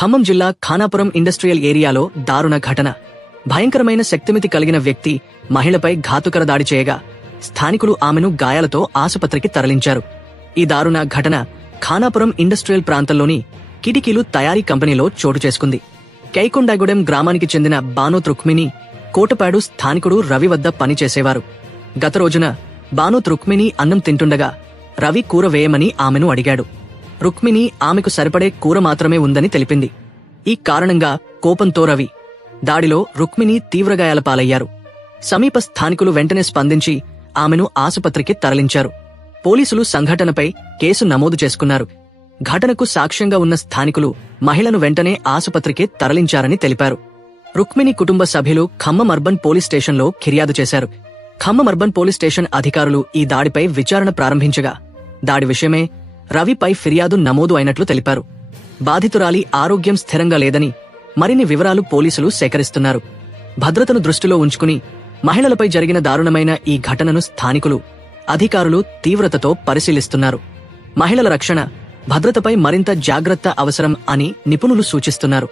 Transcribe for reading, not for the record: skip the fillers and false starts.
ఖమ్మం జిల్లా ఖానాపురం ఇండస్ట్రియల్ ఏరియాలో దారుణ ఘటన. భయంకరమైన శక్తిమితి కలిగిన వ్యక్తి మహిళపై ఘాతుకర దాడి చేయగా స్థానికులు ఆమెను గాయాలతో ఆసుపత్రికి తరలించారు. ఈ దారుణ ఘటన ఖానాపురం ఇండస్ట్రియల్ ప్రాంతంలోని కిటికీలు తయారీ కంపెనీలో చోటు చేసుకుంది. కైకొండాగూడెం గ్రామానికి చెందిన బానోత్ రుక్మిణి కోటపాడు స్థానికుడు రవి వద్ద పనిచేసేవారు. గత రోజున బానోత్ రుక్మిణి అన్నం తింటుండగా రవి కూర వేయమని ఆమెను అడిగాడు. రుక్మిణి ఆమెకు సరిపడే కూర మాత్రమే ఉందని తెలిపింది. ఈ కారణంగా కోపంతో రవి దాడిలో రుక్మిణి తీవ్రగాయాల పాలయ్యారు. సమీప స్థానికులు వెంటనే స్పందించి ఆమెను ఆసుపత్రికి తరలించారు. పోలీసులు సంఘటనపై కేసు నమోదు చేసుకున్నారు. ఘటనకు సాక్ష్యంగా ఉన్న స్థానికులు మహిళను వెంటనే ఆసుపత్రికి తరలించారని తెలిపారు. రుక్మిణి కుటుంబ సభ్యులు ఖమ్మం అర్బన్ పోలీస్ స్టేషన్లో ఫిర్యాదు చేశారు. ఖమ్మం అర్బన్ పోలీస్ స్టేషన్ అధికారులు ఈ దాడిపై విచారణ ప్రారంభించగా దాడి విషయమే రవిపై ఫిర్యాదు నమోదు అయినట్లు తెలిపారు. బాధితురాలి ఆరోగ్యం స్థిరంగా లేదని మరిన్ని వివరాలు పోలీసులు సేకరిస్తున్నారు. భద్రతను దృష్టిలో ఉంచుకుని మహిళలపై జరిగిన దారుణమైన ఈ ఘటనను స్థానికులు, అధికారులు తీవ్రతతో పరిశీలిస్తున్నారు. మహిళల రక్షణ, భద్రతపై మరింత జాగ్రత్త అవసరం అని నిపుణులు సూచిస్తున్నారు.